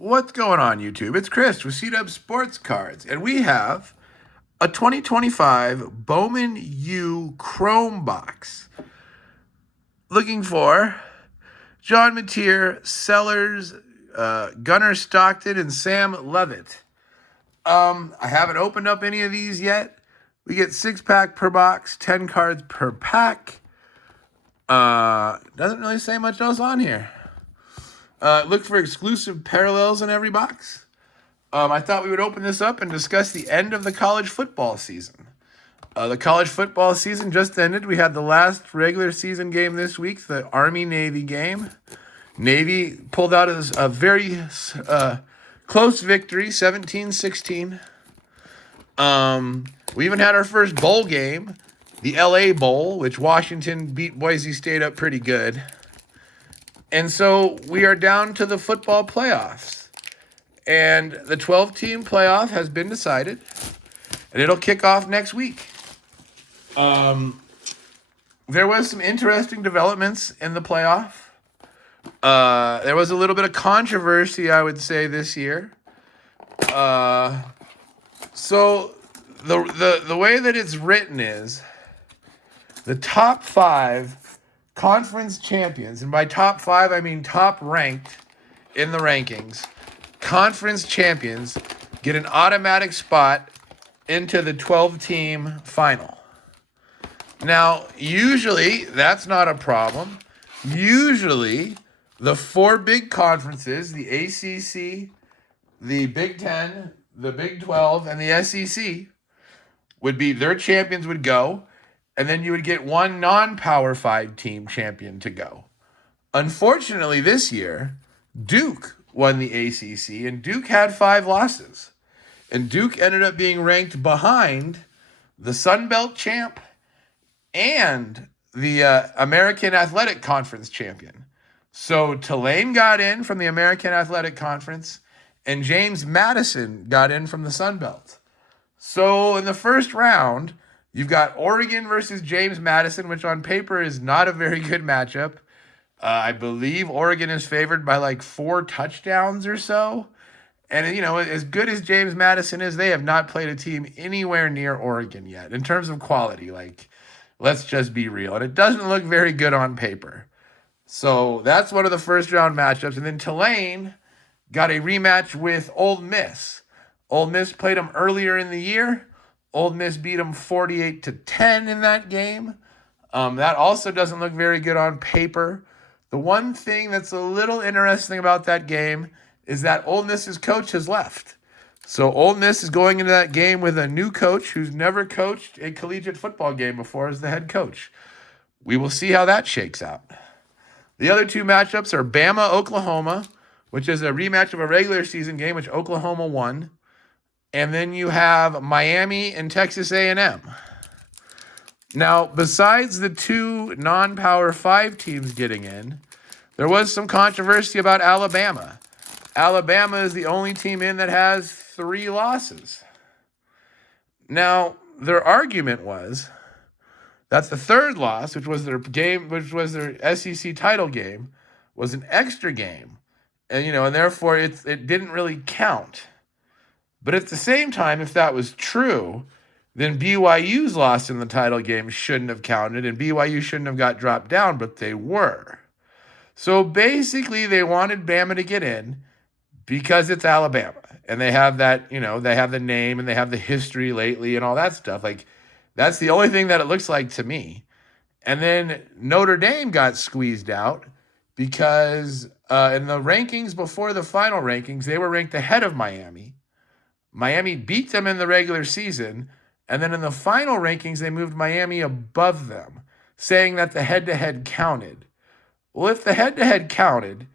What's going on, YouTube? It's Chris with C-Dub Sports Cards, and we have a 2025 Bowman U Chrome box. Looking for John Mateer, Sellers, Gunnar Stockton, and Sam Levitt. I haven't opened up any of these yet. We get 6-pack per box, 10 cards per pack. Doesn't really say much else on here. Look for exclusive parallels in every box. I thought we would open this up and discuss the end of the college football season. The college football season just ended. We had the last regular season game this week, the Army-Navy game. Navy pulled out a very close victory, 17-16. We even had our first bowl game, the LA Bowl, which Washington beat Boise State up pretty good. And so we are down to the football playoffs. And the 12-team playoff has been decided. And it'll kick off next week. There was some interesting developments in the playoff. There was a little bit of controversy, I would say, this year. So the way that it's written is the top 5 conference champions, and by top 5 I mean top ranked in the rankings, conference champions get an automatic spot into the 12-team final. Now, usually that's not a problem. Usually the 4 big conferences, the ACC, the Big 10, the Big 12, and the SEC would be, their champions would go, and then you would get one non-Power 5 team champion to go. Unfortunately, this year, Duke won the ACC, and Duke had 5 losses. And Duke ended up being ranked behind the Sun Belt champ and the American Athletic Conference champion. So Tulane got in from the American Athletic Conference, and James Madison got in from the Sun Belt. So in the first round, you've got Oregon versus James Madison, which on paper is not a very good matchup. I believe Oregon is favored by like 4 touchdowns or so. And, you know, as good as James Madison is, they have not played a team anywhere near Oregon yet in terms of quality. Like, let's just be real. And it doesn't look very good on paper. So that's one of the first round matchups. And then Tulane got a rematch with Ole Miss. Ole Miss played them earlier in the year. Ole Miss beat them 48-10 in that game. That also doesn't look very good on paper. The one thing that's a little interesting about that game is that Ole Miss's coach has left. So Ole Miss is going into that game with a new coach who's never coached a collegiate football game before as the head coach. We will see how that shakes out. The other 2 matchups are Bama-Oklahoma, which is a rematch of a regular season game, which Oklahoma won. And then you have Miami and Texas A&M. Now, besides the 2 non-Power 5 teams getting in, there was some controversy about Alabama. Alabama is the only team in that has 3 losses. Now, their argument was that the 3rd loss, which was their game, which was their SEC title game, was an extra game. And, you know, and therefore it didn't really count. But at the same time, if that was true, then BYU's loss in the title game shouldn't have counted, and BYU shouldn't have got dropped down, but they were. So basically, they wanted Bama to get in because it's Alabama, and they have that, you know, they have the name and they have the history lately and all that stuff. Like, that's the only thing that it looks like to me. And then Notre Dame got squeezed out because in the rankings before the final rankings, they were ranked ahead of Miami. Miami beat them in the regular season, and then in the final rankings, they moved Miami above them, saying that the head-to-head counted. Well, if the head-to-head counted,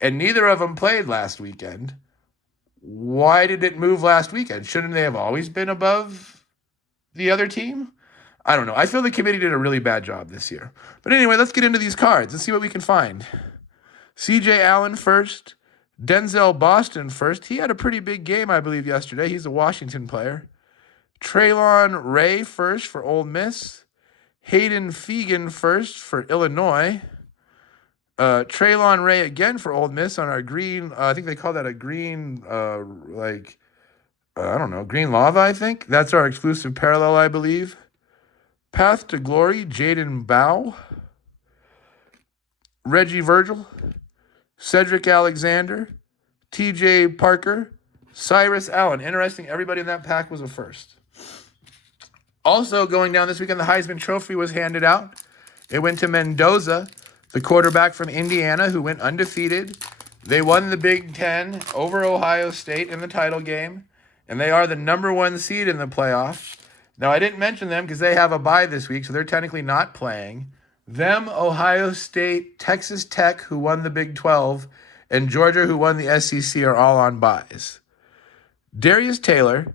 and neither of them played last weekend, why did it move last weekend? Shouldn't they have always been above the other team? I don't know. I feel the committee did a really bad job this year. But anyway, let's get into these cards. Let's see what we can find. C.J. Allen first. Denzel Boston first. He had a pretty big game, I believe, yesterday. He's a Washington player. Traylon Ray first for Ole Miss. Hayden Fegan first for Illinois. Traylon Ray again for Ole Miss on our green. I think they call that a green, I don't know, green lava, I think. That's our exclusive parallel, I believe. Path to Glory, Jaden Bow. Reggie Virgil. Cedric Alexander. TJ Parker. Cyrus Allen. Interesting, everybody in that pack was a first. Also, going down this weekend, the Heisman Trophy was handed out. It went to Mendoza, the quarterback from Indiana, who went undefeated. They won the Big Ten over Ohio State in the title game, and they are the number 1 seed in the playoffs. Now, I didn't mention them because they have a bye this week, so they're technically not playing. Them, Ohio State, Texas Tech, who won the Big 12, and Georgia, who won the SEC, are all on byes. Darius Taylor,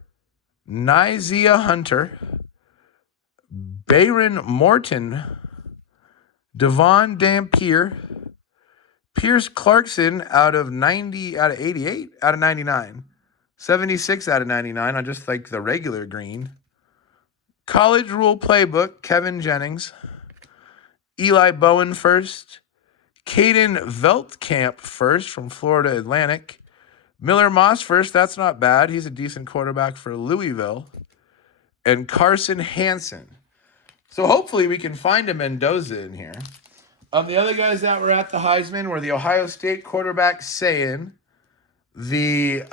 Nyzia Hunter, Bayron Morton, Devon Dampier, Pierce Clarkson out of 88, out of 99, 76 out of 99 on just like the regular green. College Rule Playbook, Kevin Jennings, Eli Bowen first, Caden Veltkamp first from Florida Atlantic, Miller Moss first, that's not bad. He's a decent quarterback for Louisville, and Carson Hansen. So hopefully we can find a Mendoza in here. The other guys that were at the Heisman were the Ohio State quarterback Sayin, the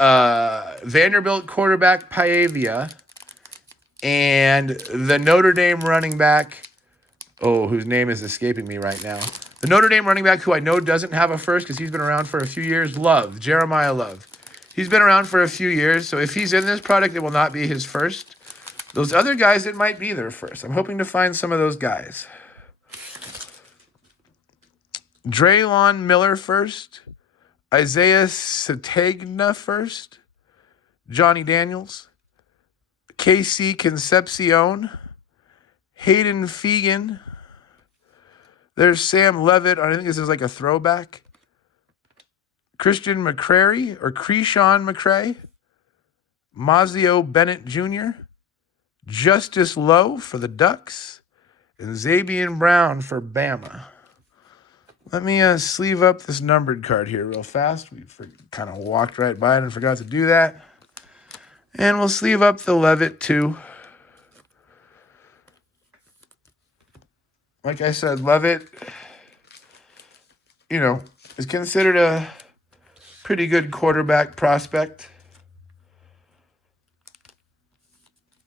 Vanderbilt quarterback Paevia, and the Notre Dame running back, whose name is escaping me right now. The Notre Dame running back who I know doesn't have a first because he's been around for a few years, Jeremiah Love. He's been around for a few years, so if he's in this product, it will not be his first. Those other guys, it might be their first. I'm hoping to find some of those guys. Draylon Miller first. Isaiah Sategna first. Johnny Daniels. Casey Concepcion. Hayden Fegan. There's Sam Levitt. I think this is like a throwback. Christian McCrary or Creeshawn McCray. Mazio Bennett Jr. Justice Lowe for the Ducks, and Zabian Brown for Bama. Let me sleeve up this numbered card here real fast. We kind of walked right by it and forgot to do that. And we'll sleeve up the Levitt too. Like I said, Levitt, is considered a pretty good quarterback prospect.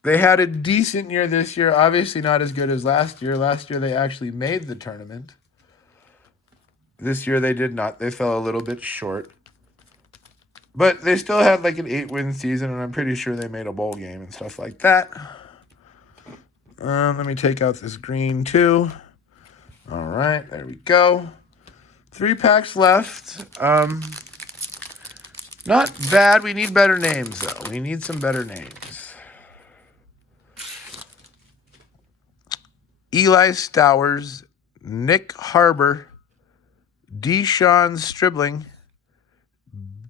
They had a decent year this year, obviously not as good as last year. Last year they actually made the tournament. This year they did not. They fell a little bit short. But they still had like an 8-win season, and I'm pretty sure they made a bowl game and stuff like that. Let me take out this green too. All right, there we go. 3 packs left. Not bad. We need better names, though. We need some better names. Eli Stowers, Nick Harbor, Deshaun Stribling,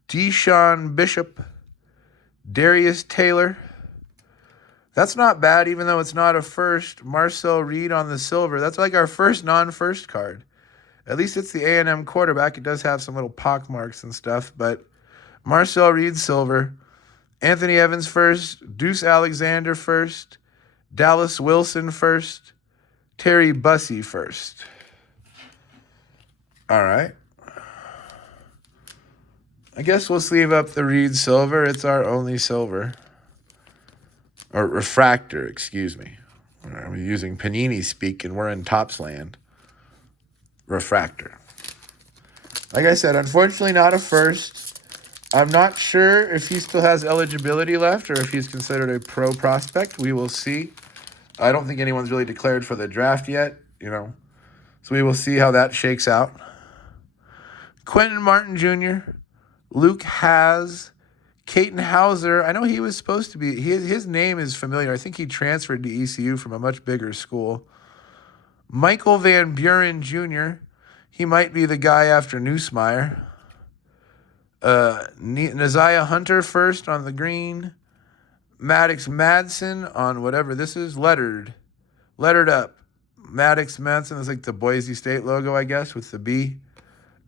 Deshaun Bishop, Darius Taylor. That's not bad, even though it's not a first. Marcel Reed on the silver. That's like our first non-first card. At least it's the A&M quarterback. It does have some little pock marks and stuff, but Marcel Reed silver. Anthony Evans first. Deuce Alexander first. Dallas Wilson first. Terry Bussey first. All right. I guess we'll sleeve up the Reed silver. It's our only silver. Or refractor, excuse me. We're using Panini speak, and we're in Topps land. Refractor. Like I said, unfortunately not a first. I'm not sure if he still has eligibility left or if he's considered a pro prospect. We will see. I don't think anyone's really declared for the draft yet, So we will see how that shakes out. Quentin Martin Jr., Luke Haas, Caton Hauser. I know he was supposed to be, his name is familiar. I think he transferred to ECU from a much bigger school. Michael Van Buren Jr., he might be the guy after Neusmeyer. Naziah Hunter first on the green. Maddox Madsen on whatever this is, lettered up. Maddox Madsen is like the Boise State logo, I guess, with the B.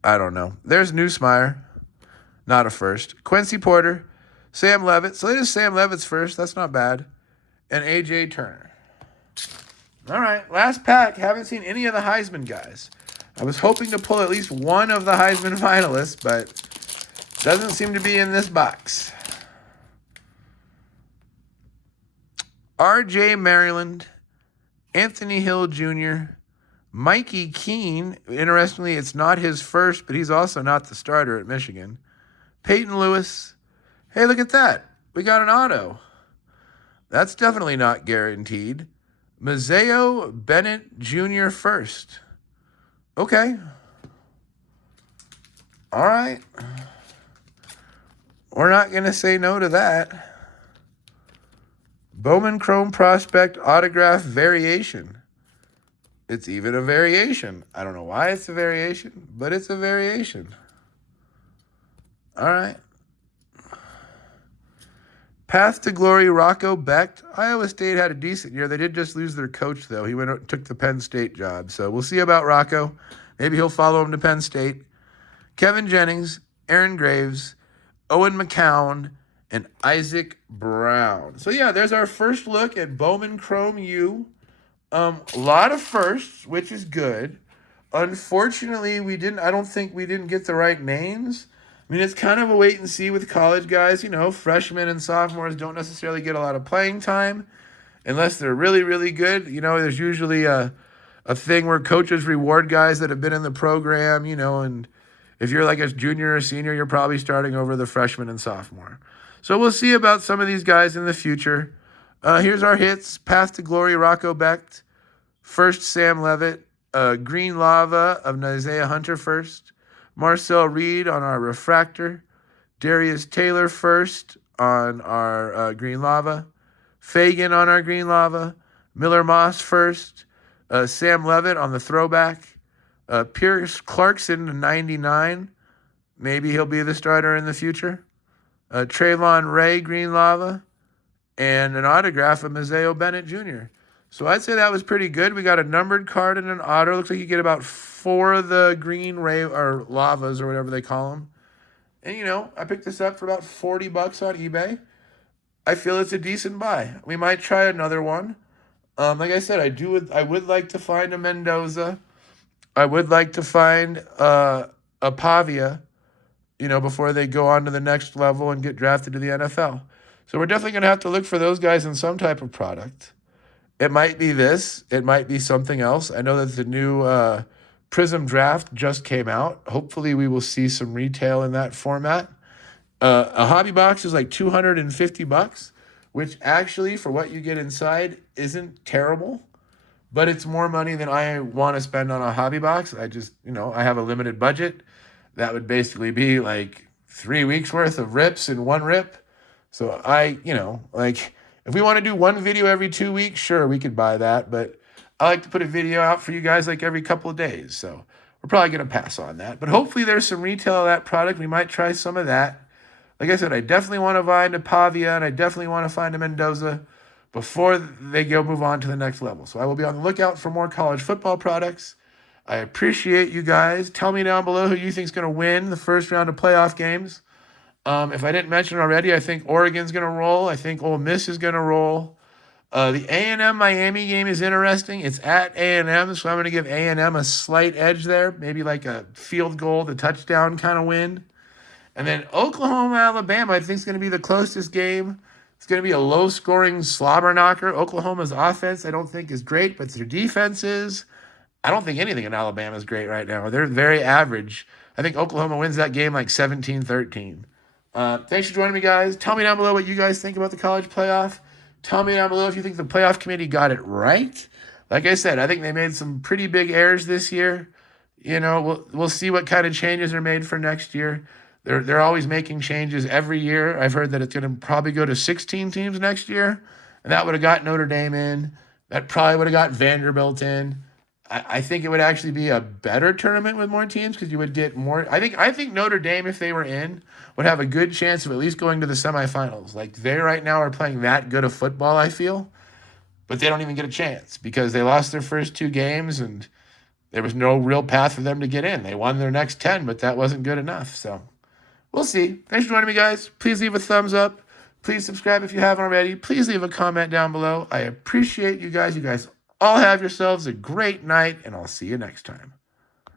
I don't know. There's Newsmeyer, not a first. Quincy Porter, Sam Levitt. So it is Sam Levitt's first. That's not bad. And A.J. Turner. All right, last pack. Haven't seen any of the Heisman guys. I was hoping to pull at least one of the Heisman finalists, but doesn't seem to be in this box. R.J. Maryland, Anthony Hill Jr., Mikey Keene. Interestingly, it's not his first, but he's also not the starter at Michigan. Peyton Lewis. Hey, look at that. We got an auto. That's definitely not guaranteed. Mazeo Bennett Jr. first. Okay. All right. We're not going to say no to that. Bowman Chrome Prospect Autograph Variation. It's even a variation. I don't know why it's a variation, but it's a variation. All right. Path to Glory, Rocco Becht. Iowa State had a decent year. They did just lose their coach, though. He took the Penn State job. So we'll see about Rocco. Maybe he'll follow him to Penn State. Kevin Jennings, Aaron Graves, Owen McCown, and Isaac Brown. So, yeah, there's our first look at Bowman Chrome U. A lot of firsts, which is good. Unfortunately, I don't think we didn't get the right names. I mean, it's kind of a wait and see with college guys. You know, freshmen and sophomores don't necessarily get a lot of playing time unless they're really, really good. You know, there's usually a thing where coaches reward guys that have been in the program, you know, and if you're like a junior or senior, you're probably starting over the freshman and sophomore. So we'll see about some of these guys in the future. Here's our hits. Path to Glory, Rocco Becht. First, Sam Levitt. Green Lava of Isaiah Hunter first. Marcel Reed on our Refractor. Darius Taylor first on our Green Lava. Fagan on our Green Lava. Miller Moss first. Sam Levitt on the Throwback. Pierce Clarkson 99. Maybe he'll be the starter in the future. Traylon Ray, Green Lava. And an autograph of Mazeo Bennett Jr. So I'd say that was pretty good. We got a numbered card and an auto. Looks like you get about 4 of the green ray or lavas or whatever they call them. And, you know, I picked this up for about $40 on eBay. I feel it's a decent buy. We might try another one. Like I said, I would like to find a Mendoza. I would like to find a Pavia, you know, before they go on to the next level and get drafted to the NFL. So we're definitely going to have to look for those guys in some type of product. It might be this. It might be something else. I know that the new Prism Draft just came out. Hopefully we will see some retail in that format. A hobby box is like $250, which actually, for what you get inside, isn't terrible. But it's more money than I want to spend on a hobby box. I just, you know, I have a limited budget. That would basically be like 3 weeks worth of rips in one rip. So if we want to do one video every 2 weeks, sure, we could buy that. But I like to put a video out for you guys like every couple of days. So we're probably going to pass on that. But hopefully there's some retail of that product. We might try some of that. Like I said, I definitely want to find a Pavia and I definitely want to find a Mendoza before they move on to the next level. So I will be on the lookout for more college football products. I appreciate you guys. Tell me down below who you think is going to win the first round of playoff games. If I didn't mention it already, I think Oregon's going to roll. I think Ole Miss is going to roll. The A&M Miami game is interesting. It's at A&M, so I'm going to give A&M a slight edge there, maybe like a field goal, the touchdown kind of win. And then Oklahoma, Alabama, I think is going to be the closest game. It's going to be a low-scoring slobber knocker. Oklahoma's offense, I don't think, is great, but their defense is. I don't think anything in Alabama is great right now. They're very average. I think Oklahoma wins that game like 17-13. Thanks for joining me, guys. Tell me down below what you guys think about the college playoff. Tell me down below if you think the playoff committee got it right. Like I said, I think they made some pretty big errors this year. You know, we'll see what kind of changes are made for next year. They're always making changes every year. I've heard that it's going to probably go to 16 teams next year, and that would have got Notre Dame in. That probably would have got Vanderbilt in. I think it would actually be a better tournament with more teams because you would get more. I think Notre Dame, if they were in, would have a good chance of at least going to the semifinals. Like they right now are playing that good of football, I feel, but they don't even get a chance because they lost their first 2 games and there was no real path for them to get in. They won their next 10, but that wasn't good enough. So we'll see. Thanks for joining me, guys. Please leave a thumbs up. Please subscribe if you haven't already. Please leave a comment down below. I appreciate you guys. You guys all have yourselves a great night, and I'll see you next time.